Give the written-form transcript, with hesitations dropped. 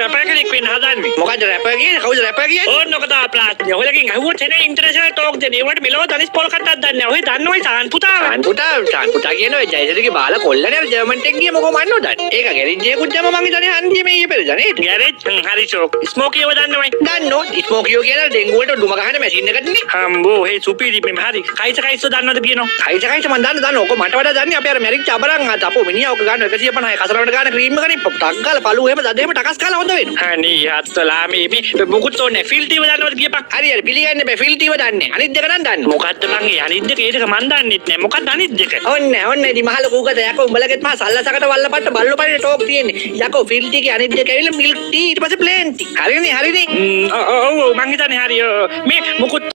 Rapper කෙනෙක් වෙන්න හදන්නේ. මොකද රැපර් කියන්නේ? කවුද රැපර් කියන්නේ? ඕන්න ඔක තමයි ප්‍රාත්‍ය. ඔයලකින් අහුවොත් එන ඉන්ටර්නැෂනල් ටෝක් දෙන. ඒවට මෙලෝ දනිස් පොල් කට්ටක් දන්නේ නැහැ. ඔය දන්නවයි සාන් පුතාව. සාන් පුතා කියන ඔය ජයසරිගේ බාලා කොල්ලනේ අර ජර්මන් ටෙක් ගිය මොකෝ මන්නෝ දන්නේ. ඒක ගැරින්ජේකුත් දැම මං හිතන්නේ හන්දියේ මේ ඊපෙර ජනේ. ගැරේජ් හරි ෂෝක්. ස්මෝකියව දන්නවයි. දන්නෝ ස්මෝකියෝ කියන ඩෙන්ගු වලට දුම ගහන මැෂින් එකක්නේ. හම්බෝ හේ සුපිරි මෙම හරි. කයිස දන්නවද කියනවා. කයිස මන් දන්න ඔක මට වඩා දන්නේ අපි අර මැරිච්ච අබරන් අත අපෝ මිනිහා ඔක ගන්න 150යි කසරවට ගන්න ක්‍රීම් එකනේ ටක් ගාලා පළුව එහෙම දද එහෙම ටකස් කාලා හොඳ වෙනවා. අනේ හත්ලා මේ මුකුත් ඕනේ ෆිල්ටිව දන්නවද කියපන්. හරි පිළිගන්නේ බෑ ෆිල්ටිව දන්නේ. අනිත් දෙක නම් දන්නේ. මොකද්ද මං ඒ අනිත් දෙක ඒක මන් දන්නෙත් නෑ. මොකද්ද අනිත් දෙක? ඔන්න ඉදි මහල කූකත යකෝ උඹලගෙත් මහ සල්ලසකට වල්ලපට්ට බල්ලෝ පරිදි ටෝක් තියෙන්නේ. යකෝ ෆිල්ටිගේ අනිත් දෙක ඇවිල්ලා මිල්ක් ටී ඊට පස්සේ ප්ලේන් ටී. හරිනේ ඔව් මං හිතන්නේ හරි මේ මුකුත්